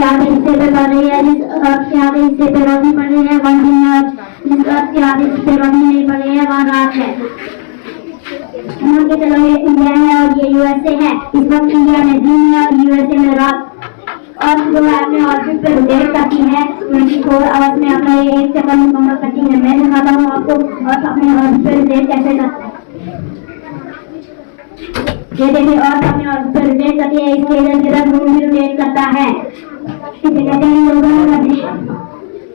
के आधे हिस्से पे पड़ रही है, जिस अर्थ के आधे हिस्से पे रोशनी पड़ रही है वहाँ दिन है, जिस अर्थ के आधे हिस्से पे रोशनी नहीं पड़ रही है वहाँ रात है। मान के चलो ये इंडिया है और ये यूएसए है, इस वक्त इंडिया में दिन है और यूएसए में रात। अर्थ जो है अपने ऑर्बिट पे रोटेट करती है 24 आवर्स में, अपना ये एक चक्कर मुकम्मल करती है। मैं दिखाता हूँ आपको अर्थ अपने ऑर्बिट पे रोटेट कैसे करता है। ये देखिए अर्थ अपने ऑर्बिट पे रोटेट करती है, इसके इधर उधर मून भी रोटेट करता है, इसे कहते हैं लूनार कंडीशन।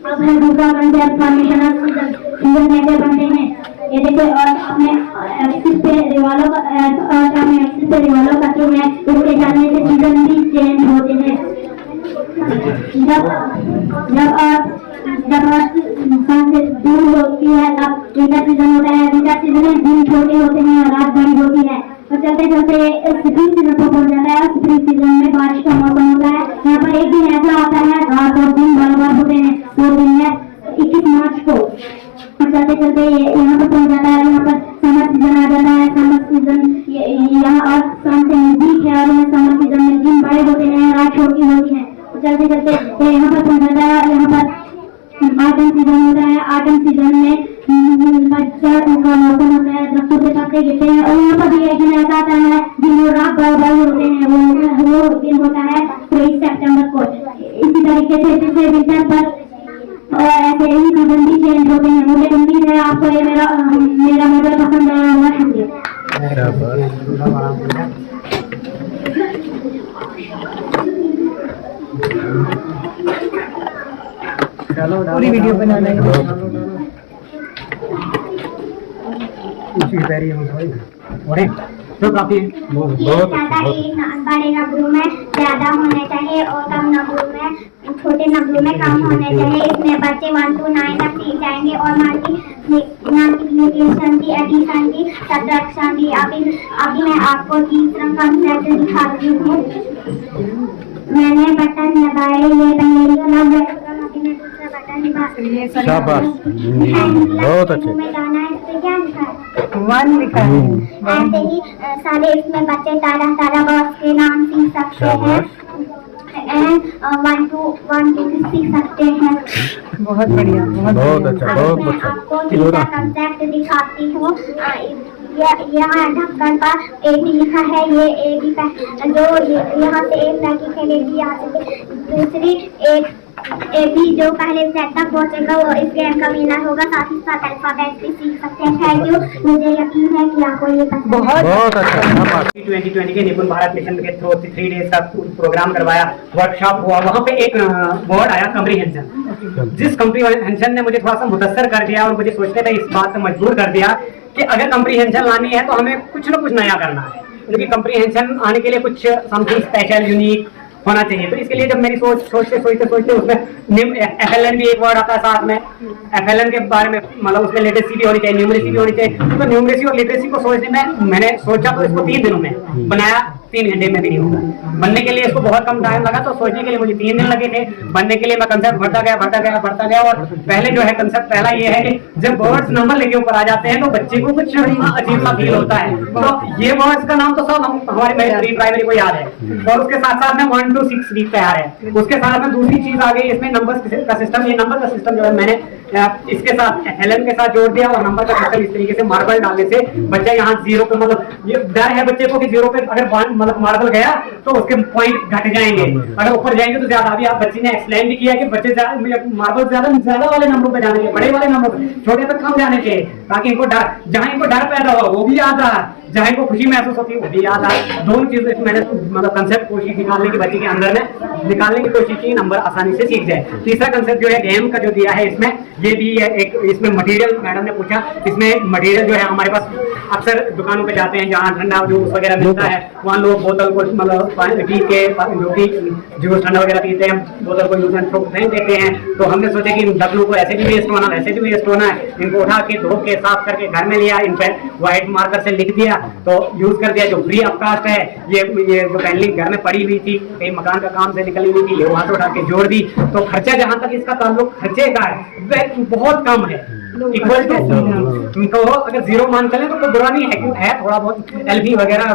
अब है दूसरा कंसेप्ट फॉर्मेशन ऑफ सीजन कैसे बनते हैं। ये देखिए अर्थ अपने एक्सिस पे रिवॉल्व करती है, इसके चलने से सीजन भी चेंज होते हैं। जब अर्थ सन से दूर होती है तब विंटर सीजन होता है। विंटर सीजन में दिन छोटे होते हैं और रात बड़ी होती है, और चलते चलते स्प्रिंग सीजन को पहुंच जाता है। स्प्रिंग सीजन में बारिश का मौसम होता है। यहाँ पर एक दिन ऐसा आता है रात और दिन बराबर होते हैं। वो दिन है 21 मार्च को, और चलते चलते यहाँ पर पहुंच जाता है। यहाँ पर समर सीजन आ जाता है। समर सीजन यहाँ अर्थ सन से नजदीक है और समर सीजन में दिन बड़े होते हैं, रात छोटी होती है। चलते चलते यहाँ पर पहुंच जाता है। यहाँ पर ऑटम सीजन होता है। ऑटम सीजन में पतझड़ का मौसम होता है, दरख्तों से पत्ते गिरते हैं, और यहाँ पर भी एक दिन ऐसा आता है दिन और रात बराबर होते हैं। वो दिन होता है 23 सितंबर को। इसी तरीके से दूसरे विंटर पर और ऐसे ही सीजन भी चेंज होते हैं। मुझे उम्मीद है आपको ये मेरा मॉडल पसंद आया होगा। पूरी वीडियो बनाना है। तो काफी बड़े नंबरों में ज्यादा होने चाहिए और कम नंबरों में छोटे नंबरों में कम होने चाहिए। इसमें बच्चे 1 to 9 तक सीख जाएंगे और मल्टीप्लिकेशन की, एडिशन की, सब्ट्रैक्शन की। अभी मैं आपको तीसरा कंसेप्ट दिखाती हूँ। मैंने बटन लगाए, ये पहले वाला बटन, अभी मैं दूसरा बटन दबा। शाबाश, बहुत अच्छे। क्या लिखा है? 1 लिखा है। ऐसे ही सारे इसमें बच्चे तारा बॉक्स के नाम सीख सकते हैं एंड 1 to 6 सीख सकते हैं। बहुत बढ़िया, बहुत अच्छा, बहुत मैं अच्छा। आपको तीसरा कंसेप्ट दिखाती हूँ। यहाँ ढक्कन पर ए बी लिखा है। ये ए बी जो यहाँ से एक पैकेट है, लेगी यहाँ से दूसरी एक ए बी जो पहले सेट तक पहुँचेगा वो इस गेम का विनर होगा। साथ ही साथ अल्फाबेट भी सीख सकते हैं। थैंक यू, मुझे यकीन है कि आपको ये पसंद है। बहुत अच्छा। 2020 के निपुण भारत मिशन के थ्रू 3 डेज का प्रोग्राम करवाया, वर्कशॉप हुआ। वहाँ पे एक वर्ड आया कम्प्रीहेंशन। जिस कम्प्रीहेंशन ने मुझे थोड़ा सा मुतासर कर दिया और मुझे सोचने पे इस बात पर मजबूर कर दिया कि अगर कम्प्रीहेंशन लानी है तो हमें कुछ ना कुछ नया करना है, क्योंकि कम्प्रीहेंशन आने के लिए कुछ समथिंग स्पेशल यूनिक होना चाहिए। तो इसके लिए जब मेरी सोचते उसमें FLN भी एक वर्ड आता है साथ में। FLN के बारे में मतलब उसमें लिटरेसी भी होनी चाहिए, न्यूमरेसी भी होनी चाहिए। तो न्यूमरेसी और लिटरेसी को सोचने में मैंने सोचा तो इसको 3 दिनों में बनाया। 3 घंटे में भी नहीं होगा। बनने के लिए इसको बहुत कम टाइम लगा, तो सोचने के लिए मुझे 3 दिन लगे थे। बनने के लिए मैं कंसेप्ट बढ़ता गया। और पहले जो है कंसेप्ट पहला ये है कि जब वर्ड्स नंबर लेके ऊपर आ जाते हैं तो बच्चे को कुछ अजीब सा फील होता है। तो ये वर्ड्स का नाम तो सब हमारे प्री प्राइमरी को याद है, और उसके साथ साथ में 1 to 6 भी तैयार है। उसके साथ में दूसरी चीज आ गई इसमें नंबर का सिस्टम। ये नंबर का सिस्टम जो है मैंने इसके साथ FLN के साथ जोड़ दिया, और नंबर का सिस्टम इस तरीके से मार्बल डालने से बच्चा यहाँ 0 पे, मतलब ये डर है बच्चे को कि 0 पे अगर मतलब मार्बल गया तो उसके पॉइंट घट जाएंगे, अगर ऊपर जाएंगे तो ज्यादा। अभी आप बच्चे ने एक्सप्लेन भी किया कि बच्चे मार्बल ज्यादा वाले नंबरों पे जाने के, बड़े वाले नंबर छोटे पे कम जाने के, ताकि इनको डर, जहाँ इनको डर पैदा हुआ वो भी याद रहा, जहाँ इनको खुशी महसूस होती है वो भी याद आए। दोनों चीजें मैंने मतलब कंसेप्ट कोशिश निकालने की बच्चे के अंदर में निकालने की कोशिश की, नंबर आसानी से सीख जाए। तीसरा कंसेप्ट जो है गेम का जो दिया है इसमें, ये भी है एक, इसमें मटेरियल मैडम ने पूछा। इसमें मटेरियल जो है हमारे पास अक्सर दुकानों पे जाते हैं जहाँ ठंडा जूस वगैरह मिलता है, वहाँ लोग बोतल को मतलब पी के जो भी जूस ठंडा वगैरह पीते हैं, बोतल को यूज एंड थ्रो फेंक देते हैं। तो हमने सोचा कि इन डब्लू को ऐसे भी वेस्ट होना, वैसे भी वेस्ट होना है, इनको उठा के धो के साफ करके घर में लिया, इन पर व्हाइट मार्कर से लिख दिया, तो यूज कर दिया। जो फ्री ऑफ कास्ट है, ये जो पेंडिंग घर में पड़ी हुई थी, कहीं मकान का काम से निकली हुई थी, ये वहां से उठा के जोड़ दी। तो खर्चा जहां तक इसका ताल्लुक खर्चे का है वह बहुत कम है, इक्वल टू, तो अगर 0 मान चले तो कोई बुरा नहीं है, क्योंकि है थोड़ा बहुत एलबी वगैरह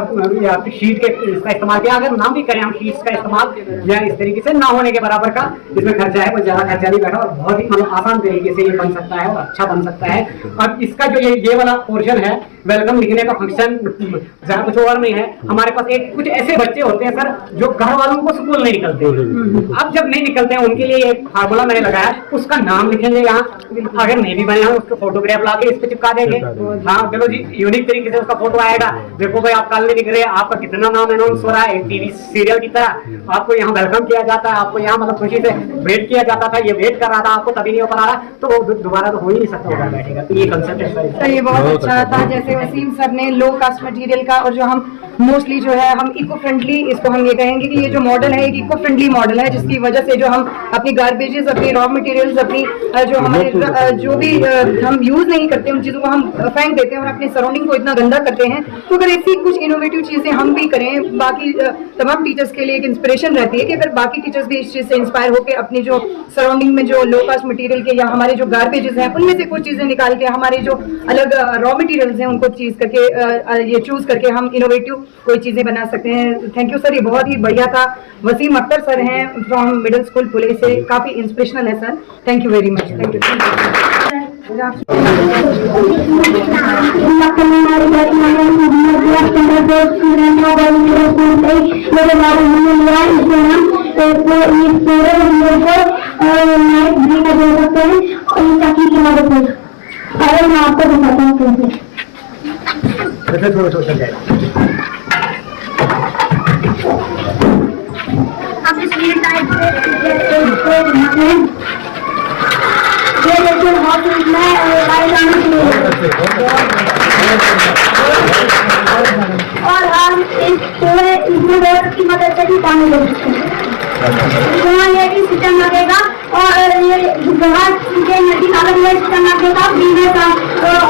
या शीट के इसका इस्तेमाल किया, अगर ना भी करें हम शीट्स का इस्तेमाल या इस तरीके से ना होने के बराबर का इसमें खर्चा है, कोई ज्यादा खर्चा नहीं बैठा और बहुत ही मतलब आसान तरीके से ये बन सकता है और अच्छा बन सकता है। और इसका जो ये वाला पोर्शन है वेलकम लिखने का फंक्शन जहाँ कुछ और नहीं है, हमारे पास एक कुछ ऐसे बच्चे होते हैं सर जो घर वालों को स्कूल नहीं निकलते, अब जब नहीं निकलते हैं उनके लिए एक फार्मूला मैंने लगाया, उसका नाम लिखेंगे यहाँ, अगर नहीं भी बने हम उसको फोटोग्राफ ला के इस पे चिपका देंगे। हाँ चलो जी, यूनिक तरीके से उसका फोटो आएगा, देखो भाई आप कल नहीं निकले, आपका कितना नाम अनाउंस हो रहा है टीवी सीरियल की तरह, आपको यहाँ वेलकम किया जाता है, आपको यहाँ मतलब खुशी से वेट किया जाता था, ये वेट कर रहा था, आपको तभी नहीं हो पा रहा, तो दोबारा तो हो ही नहीं सकता होगा बैठेगा। तो ये कंसेप्ट है, ये बहुत अच्छा था। जैसे वसीम सर ने लो कास्ट मटेरियल का, और जो हम मोस्टली जो है हम इको फ्रेंडली, इसको हम ये कहेंगे कि ये जो मॉडल है एक इको फ्रेंडली मॉडल है, जिसकी वजह से जो हम अपनी गार्बेजेस, अपनी रॉ मटेरियल्स, अपनी जो हमारे जो भी हम यूज नहीं करते उन चीजों को हम फेंक देते हैं और अपने सराउंडिंग को इतना गंदा करते हैं। तो अगर ऐसी कुछ इनोवेटिव चीजें हम भी करें, बाकी तमाम टीचर्स के लिए एक इंस्पिरेशन रहती है कि अगर बाकी टीचर्स भी इस चीज से इंस्पायर होकर अपनी जो सराउंडिंग में जो लो कास्ट मटेरियल के या हमारे जो गार्बेजेस हैं उनमें से कुछ चीजें निकाल के हमारे जो अलग रॉ मटेरियल्स हैं उनको चीज करके ये चूज करके हम इनोवेटिव कोई चीजें बना सकते हैं। थैंक यू सर, ये बहुत ही बढ़िया था। वसीम अख्तर सर हैं फ्रॉम मिडिल स्कूल पुणे से, काफी इंस्पिरेशनल है sir. Thank you very much. Thank you. अरे मैं आपको बताता हूँ कैसे। आप इसलिए टाइप ये देखिए बहुत मैं और हम इस पूरे रोड की मदद से भी पानी ले सकते हैं। ये भी सिस्टम लगेगा और ये बहुत नदी अगर ये सिस्टम लगेगा बीवे का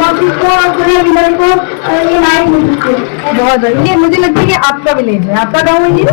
ऑफिस को पूरे विलेज को ये लाइट मिल सकती है। बहुत बढ़िया। ये मुझे लगता है कि आपका विलेज है, आपका गाँव है ये?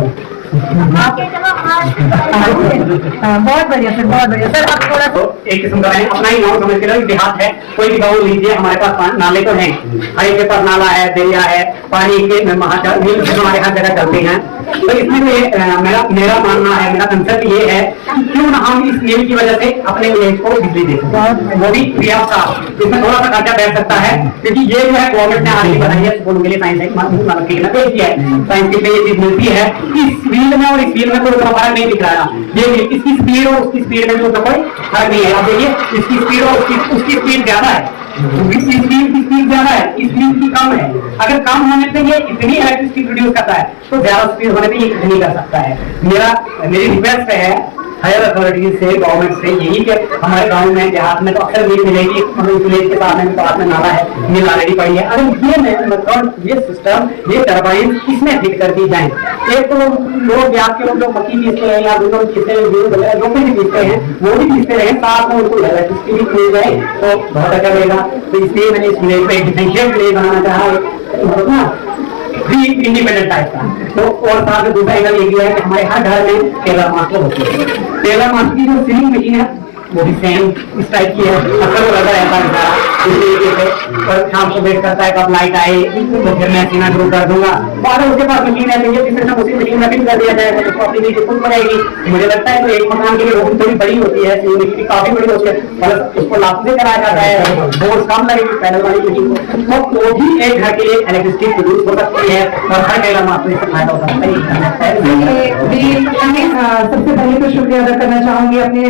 बहुत बढ़िया सर, बहुत बढ़िया सर। आप थोड़ा तो एक किस्म का अपना ही गाँव समझ के लो, देहात है, कोई भी गाँव लीजिए, हमारे पास नाले तो हैं, हर एक के पास नाला है, दरिया है, पानी के हमारे हर जगह चलते हैं। तो इसमें मेरा मानना है, मेरा कंसेप्ट ये है क्यों ना हम इस नील की वजह से अपने विलेज को बिजली दे सकते, वो भी फ्री ऑफ कॉस्ट। इसमें थोड़ा सा खर्चा बैठ सकता है क्योंकि ये जो है गवर्नमेंट ने आगे बनाई है स्कूलों के लिए, साइंस की ये चीज मिलती है। इस फील्ड में और इस फील्ड में कोई फर्क नहीं दिख रहा, ये इसकी स्पीड और उसकी स्पीड में तो कोई फर्क नहीं है। अब देखिए इसकी स्पीड और उसकी स्पीड ज्यादा है, इस फील्ड की स्पीड ज्यादा है, इस फील्ड की कम है। अगर कम होने से ये इतनी इलेक्ट्रिसिटी प्रोड्यूस करता है तो ज्यादा स्पीड होने पे ये इतनी कर सकता है। मेरी रिक्वेस्ट है हायर अथॉरिटीज से, गवर्नमेंट से यही कि हमारे गांव में देहात में तो अक्सर नील मिलेगी, विलेज के पास में नाला है, नील ऑलरेडी पड़ी है। अगर ये सिस्टम, ये टर्बाइन इसमें फिट कर दी जाए, एक तो लोग आपके लोग जो मक्की पीसते हैं या दूध पीसते हैं, जो भी पीसते हैं वो भी पीसते रहे, साथ में उनको इलेक्ट्रिसिटी भी मिल जाए तो बहुत अच्छा रहेगा। तो इसलिए मैंने इस विलेज पे डिफरेंशिएट विलेज बनाना चाहा, इंडिपेंडेंट टाइप का। तो और साथ में दूसरा एंगल ये भी है कि हमारे हर घर में टेलर मास्टर होते हैं। टेलर मास्टर की जो सिलिंग मशीन है वो भी सेम इस टाइप की है, अक्सर वो लगा रहता है इस तरीके से, और शाम को वेट करता है कब लाइट आए तो फिर मैं सीना शुरू कर दूंगा। और उसके पास मशीन है, उसी मशीन में फिट कर दिया जाएगा, उसको अपनी नीचे खुद पड़ेगी। मुझे लगता है तो एक मकान के लिए वो थोड़ी बड़ी होती है, मशीन काफी बड़ी होती है, मतलब उसको लाभ से कराया जाता है, बोर्ड कम लगेगी पैनल वाली मशीन को, तो वो भी एक घर के लिए इलेक्ट्रिसिटी प्रोड्यूस हो सकती है और हर टेलर मास्टर इससे फायदा हो सकता है। सबसे पहले तो शुक्रिया अदा करना चाहूंगी अपने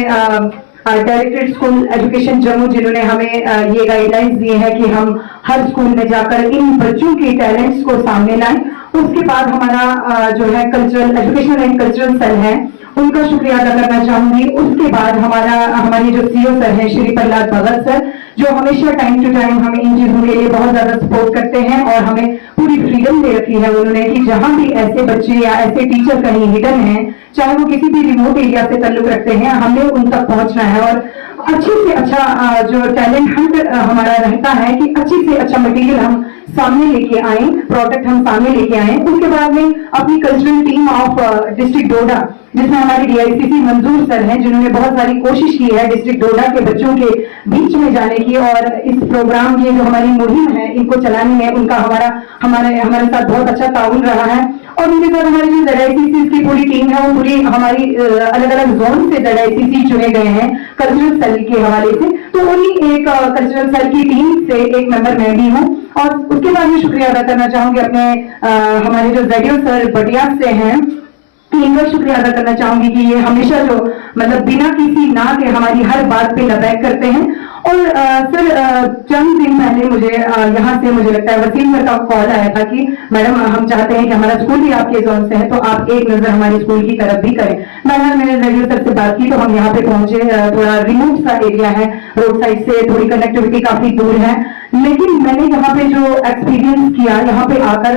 डायरेक्टरेट स्कूल एजुकेशन जम्मू, जिन्होंने हमें ये गाइडलाइंस दिए हैं कि हम हर स्कूल में जाकर इन बच्चों के टैलेंट्स को सामने लाएं। उसके बाद हमारा जो है cultural educational and cultural cell है, उनका शुक्रिया अदा करना चाहूंगी। उसके बाद हमारे जो सीईओ सर हैं श्री प्रहलाद भगत सर, जो हमेशा टाइम टू टाइम हमें इन चीजों के लिए बहुत ज्यादा सपोर्ट करते हैं और हमें पूरी फ्रीडम दे रखी है उन्होंने कि जहां भी ऐसे बच्चे या ऐसे टीचर कहीं हिडन हैं, चाहे वो किसी भी रिमोट एरिया से ताल्लुक रखते हैं, हमें उन तक पहुंचना है और अच्छे से अच्छा जो टैलेंट हंट हमारा रहता है कि अच्छे से अच्छा मटेरियल हम सामने लेके आए, प्रोडक्ट हम सामने लेके आए। उसके बाद में अपनी कल्चरल टीम ऑफ डिस्ट्रिक्ट डोडा जिसमें हमारे DICC मंजूर सर हैं, जिन्होंने बहुत सारी कोशिश की है डिस्ट्रिक्ट डोडा के बच्चों के बीच में जाने की, और इस प्रोग्राम ये जो हमारी मुहिम है इनको चलाने में उनका हमारे साथ बहुत अच्छा ताउन रहा है। और उनके साथ हमारी जो ZICC की पूरी टीम है वो पूरी हमारी अलग अलग जोन से ZICC चुने गए हैं कल्चरल सेल के हवाले से। तो उन्हीं एक कल्चरल सेल की टीम से एक मेंबर मैं भी हूँ। और उसके बाद मैं शुक्रिया अदा करना चाहूंगी अपने हमारे जो ZDO सर बटिया से हैं, इनका शुक्रिया अदा करना चाहूंगी कि ये हमेशा जो मतलब बिना किसी ना के हमारी हर बात पे लबैक करते हैं। और सर चंद दिन पहले मुझे यहाँ से मुझे लगता है वसीम सर का कॉल आया था कि मैडम हम चाहते हैं कि हमारा स्कूल भी आपके जोन से है, तो आप एक नजर हमारे स्कूल की तरफ भी करें। मैंने ZDO सर से बात की तो हम यहाँ पे पहुंचे। थोड़ा रिमोट सा एरिया है, रोड साइड से थोड़ी कनेक्टिविटी काफी दूर है, लेकिन मैंने यहाँ पे जो एक्सपीरियंस किया यहाँ पे आकर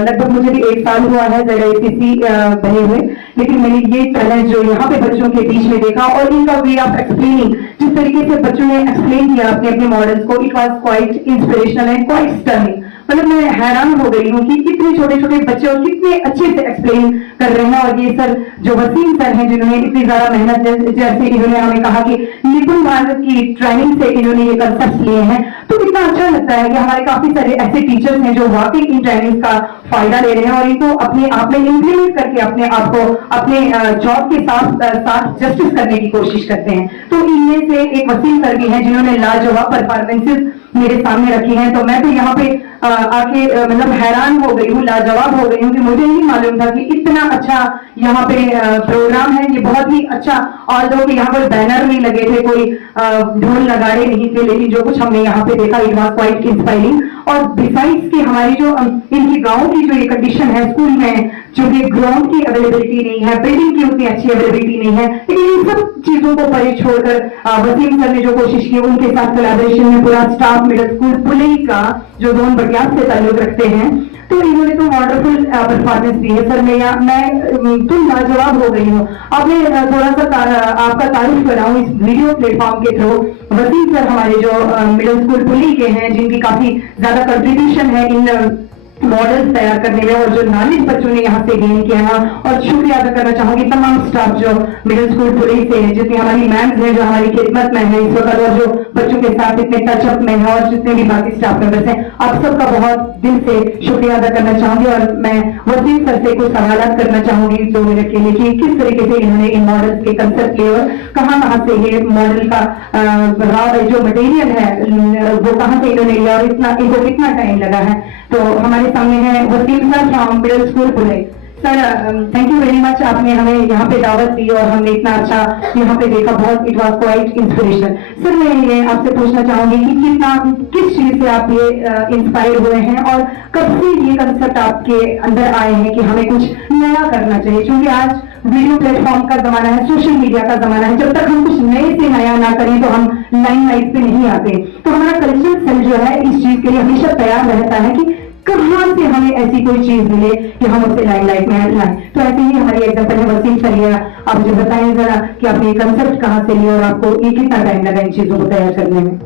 लगभग मुझे भी 1 साल हुआ है ZICC बने हुए, लेकिन मैंने ये चैलेंज जो यहाँ पे बच्चों के बीच में देखा और इनका वे ऑफ एक्सप्लेनिंग, जिस तरीके से बच्चों ने एक्सप्लेन किया अपने अपने मॉडल्स को, it was quite inspirational and quite stunning. मतलब मैं हैरान हो गई हूँ कि कितने छोटे छोटे बच्चे और कितने अच्छे से एक्सप्लेन कर रहे हैं। और ये सर जो वसीम सर हैं, जिन्होंने इतनी ज्यादा मेहनत, जैसे इन्होंने हमें कहा कि निपुण भारत की ट्रेनिंग से इन्होंने ये कंसेप्ट लिए हैं, तो कितना अच्छा लगता है कि हमारे काफी सारे ऐसे टीचर्स हैं जो वाकई इन ट्रेनिंग का फायदा ले रहे हैं और इनको अपने आप में इम्प्लीमेंट करके अपने आप को अपने जॉब के साथ जस्टिस करने की कोशिश करते हैं। तो इनमें से एक वसीम सर भी हैं जिन्होंने लाजवाब परफॉर्मेंसेस मेरे सामने रखी हैं। तो मैं तो यहाँ पे आके मतलब हैरान हो गई हूँ, लाजवाब हो गई हूँ कि मुझे नहीं मालूम था कि इतना अच्छा यहाँ पे प्रोग्राम है। ये बहुत ही अच्छा, और जो कि यहाँ पर बैनर नहीं लगे थे, कोई ढोल नगाड़े नहीं थे, लेकिन जो कुछ हमने यहाँ पे देखा इट वाज क्वाइट इंस्पायरिंग। और बिसाइड्स की हमारी जो इनकी गाँव की जो ये कंडीशन है स्कूल में, जो कि ग्राउंड की अवेलेबिलिटी नहीं है, बिल्डिंग की उतनी अच्छी अवेलेबिलिटी नहीं है, लेकिन इन सब चीजों को परे छोड़कर वसीम सर ने जो कोशिश की, उनके साथ कोलैबोरेशन में पूरा स्टाफ मिडिल स्कूल पुलई का जो जोन बटियात से ताल्लुक रखते हैं, तो इन्होंने तो वंडरफुल परफॉर्मेंस दी है। सर मैं तुम लाजवाब हो गई हूँ। अब मैं थोड़ा सा आपका तारीफ कर रहा हूँ इस वीडियो प्लेटफॉर्म के थ्रू। वसीम सर हमारे जो मिडिल स्कूल पुलई के हैं, जिनकी काफी ज्यादा कंट्रीब्यूशन है इन मॉडल्स तैयार करने में और जो नॉलेज बच्चों ने यहाँ से गेन किया है। और शुक्रिया अदा करना चाहूंगी तमाम स्टाफ जो मिडिल स्कूल पुलिस से, जितनी हमारी मैम्स हैं जो हमारी खिदमत में है इस वक्त, और जो बच्चों के साथ इतने टचअप में है, और जितने भी बाकी स्टाफ मेंबर्स हैं, आप सबका बहुत दिल से शुक्रिया अदा करना चाहूंगी। और मैं वसीम सर से कुछ सवाल करना चाहूंगी 2 मिनट के लिए कि किस तरीके से इन्होंने इन मॉडल्स के कंसेप्ट लिए और कहाँ से ये मॉडल का जो मटेरियल है वो कहाँ से इन्होंने लिया और इनको कितना टाइम लगा है। तो हमारे सामने है Wasim sir from middle school Pune. Sir thank you very much, आपने हमें यहाँ पे दावत दी और हमने इतना अच्छा यहाँ पे देखा, बहुत it was quite inspiration. Sir मैं ये आपसे पूछना चाहूंगी कि किस चीज से आप ये इंस्पायर हुए हैं और कब से ये कंसेप्ट आपके अंदर आए हैं कि हमें कुछ नया करना चाहिए, क्योंकि आज वीडियो प्लेटफॉर्म का जमाना है, सोशल मीडिया का जमाना है, जब तक हम कुछ नए से नया ना करें तो हम लाइमलाइट पे नहीं आते। तो हमारा कल्चरल सेल जो है इस चीज के लिए हमेशा तैयार रहता है कि कहाँ से हमें ऐसी कोई चीज मिले कि हम उसे लाइमलाइट में लाएं। तो ऐसे ही हमारी एग्जाम्पल है वसीम सर लिया। आप मुझे बताएं जरा कि आपने ये कंसेप्ट कहाँ से लिया और आपको ये कितना टाइम लगा इन चीजों को तैयार करने में।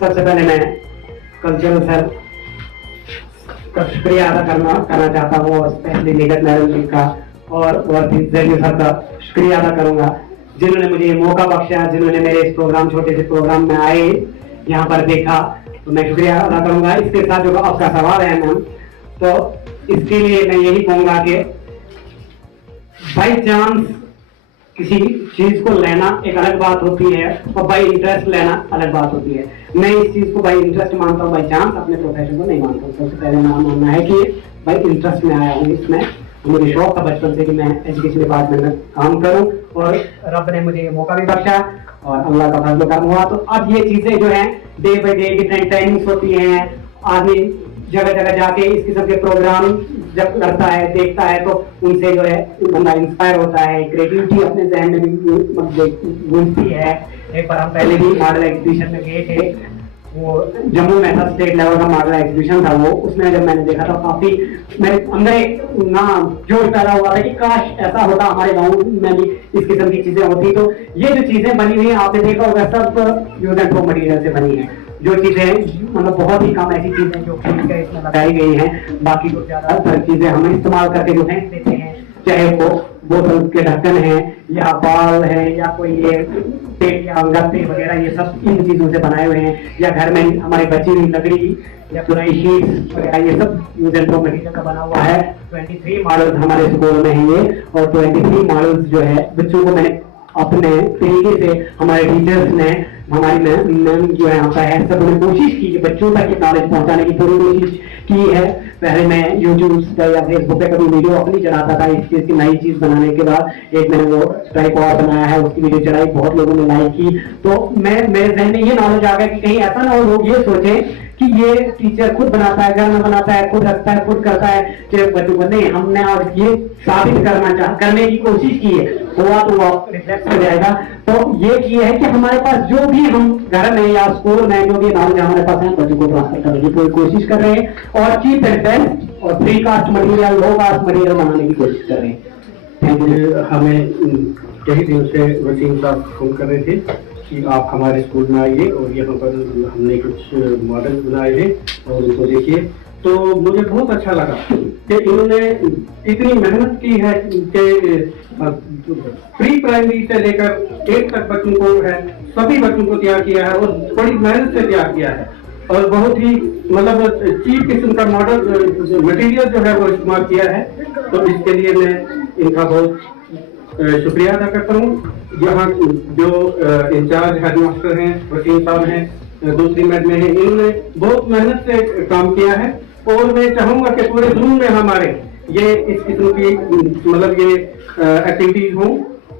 सबसे पहले मैं कल्चरल सर का शुक्रिया अदा करना चाहता हूँ, और स्पेशली निगत मैडम जी का और ZDO सर का शुक्रिया अदा करूंगा, जिन्होंने मुझे ये मौका बख्शा, जिन्होंने मेरे इस प्रोग्राम, छोटे से प्रोग्राम में आए, यहाँ पर देखा, तो मैं शुक्रिया अदा करूंगा। इसके साथ जो आपका सवाल है मैम, तो इसके लिए मैं यही कहूंगा कि बाई चांस किसी चीज को लेना एक अलग बात होती है और बाई इंटरेस्ट लेना अलग बात होती है। मैं इस चीज को बाई इंटरेस्ट मानता हूँ, बाई चांस अपने प्रोफेशन को नहीं मानता हूँ। सबसे पहले मेरा मानना है कि बाई इंटरेस्ट में आया हूँ इसमें। मुझे शौक था बचपन से कि मैं एजुकेशन डिपार्टमेंट में काम करूं, और रब ने मुझे ये मौका भी बख्शा और अल्लाह का फजल करम हुआ। तो अब ये चीजें जो हैं day by day different trainings होती हैं, आदमी जगह जगह जाके इस किस्म के प्रोग्राम जब करता है, देखता है, तो उनसे जो है बंदा इंस्पायर होता है, क्रिएटिविटी अपने जहन में भी गूंजती है। एक बार हम पहले भी मॉडल एग्जीबिशन में गए थे, वो जम्मू में था, स्टेट लेवल का मॉडल एग्जीबिशन था वो। उसमें जब मैंने देखा था काफी मेरे अंदर एक ना जोश पैदा हुआ था कि काश ऐसा होता, हमारे गांव में भी इस किस्म की चीजें होती। तो ये जो चीजें बनी हुई है आपने देखा होगा सब यूज एंड थ्रो मटेरियल से बनी है। जो चीजें मतलब बहुत ही कम ऐसी चीजें जो कि इसमें लगाई गई हैं, बाकी तो ज्यादातर चीजें हम इस्तेमाल करके जो फेंक देते हैं, चाहे वो बोतल के ढक्कन है या बाल है या कोई ये टेप या गत्ते वगैरह, ये सब इन चीजों से बनाए हुए हैं, या घर में हमारी बची हुई लकड़ी या पुरानी शीट्स वगैरह, ये सब यूज एंड थ्रो मटेरियल का बना हुआ है। 23 मॉडल्स हमारे स्कूल में हैं ये, और 23 मॉडल्स जो है बच्चों को मैंने अपने तरीके से, हमारे टीचर्स ने, हमारी मैम जो है यहाँ पर है, सब ने कोशिश की कि बच्चों तक ये नॉलेज पहुंचाने की पूरी कोशिश की है। पहले मैं यूट्यूब पर या फेसबुक पे कभी वीडियो अपनी चढ़ाता था इस चीज की नई चीज बनाने के बाद, एक मैंने वो ट्राइपॉड बनाया है, उसकी वीडियो चढ़ाई, बहुत लोगों ने लाइक की, तो मेरे जहन में ये नॉलेज आ गया कि कहीं ऐसा ना हो लोग ये सोचें कि ये टीचर खुद बनाता है, घर में बनाता है, खुद रखता है, खुद करता है, कि बच्चों को नहीं, हमने आज ये साबित करने की कोशिश की है, हुआ तो रिफ्लेक्ट हो जाएगा। तो ये किए है कि हमारे पास जो भी हम घर में या स्कूल में जो भी नॉलेज हमारे पास है, बच्चों को ट्रांसफर करने की पूरी कोशिश कर रहे हैं, और चीप एंड बेस्ट और फ्री कास्ट मटेरियल, लो कास्ट मटेरियल बनाने की कोशिश कर रहे हैं। Thank you. हमें कई दिन से वसीम साहब फोन कर रहे थे कि आप हमारे स्कूल में आइए और यहाँ पर हमने कुछ मॉडल बनाए हैं और उनको देखिए। तो मुझे बहुत अच्छा लगा कि इन्होंने इतनी मेहनत की है कि प्री प्राइमरी से लेकर 8 तक बच्चों को है, सभी बच्चों को तैयार किया है और बड़ी मेहनत से तैयार किया है, और बहुत ही मतलब चीप किस्म का मॉडल मटेरियल जो है वो इस्तेमाल किया है। तो इसके लिए मैं इनका बहुत शुक्रिया अदा करता हूँ। यहाँ जो इंचार्ज हेडमास्टर हैं, वसीम साहब हैं, दूसरी मैडमें हैं, इन्होंने बहुत मेहनत से काम किया है, और मैं चाहूंगा कि पूरे जून में हमारे ये इस किस्म की मतलब ये एक्टिविटीज हों,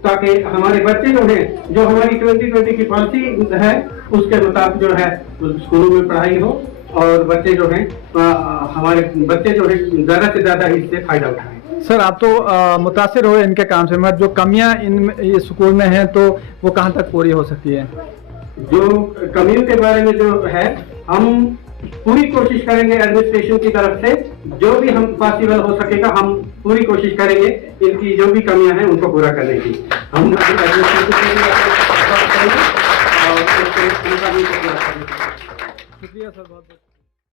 ताकि हमारे बच्चे जो हैं, जो हमारी 2020 की पॉलिसी है उसके मुताबिक जो है स्कूलों में पढ़ाई हो, और बच्चे जो हैं हमारे बच्चे जो है ज्यादा से ज्यादा इससे फायदा उठाएं। सर, आप तो मुतासिर हो इनके काम से, मतलब जो कमियां इन स्कूल में हैं तो वो कहां तक पूरी हो सकती है? जो कमियों के बारे में जो है, हम पूरी कोशिश करेंगे एडमिनिस्ट्रेशन की तरफ से, जो भी हम पॉसिबल हो सकेगा हम पूरी कोशिश करेंगे इनकी जो भी कमियां हैं उनको पूरा करने की। हम शुक्रिया सर, बहुत बहुत।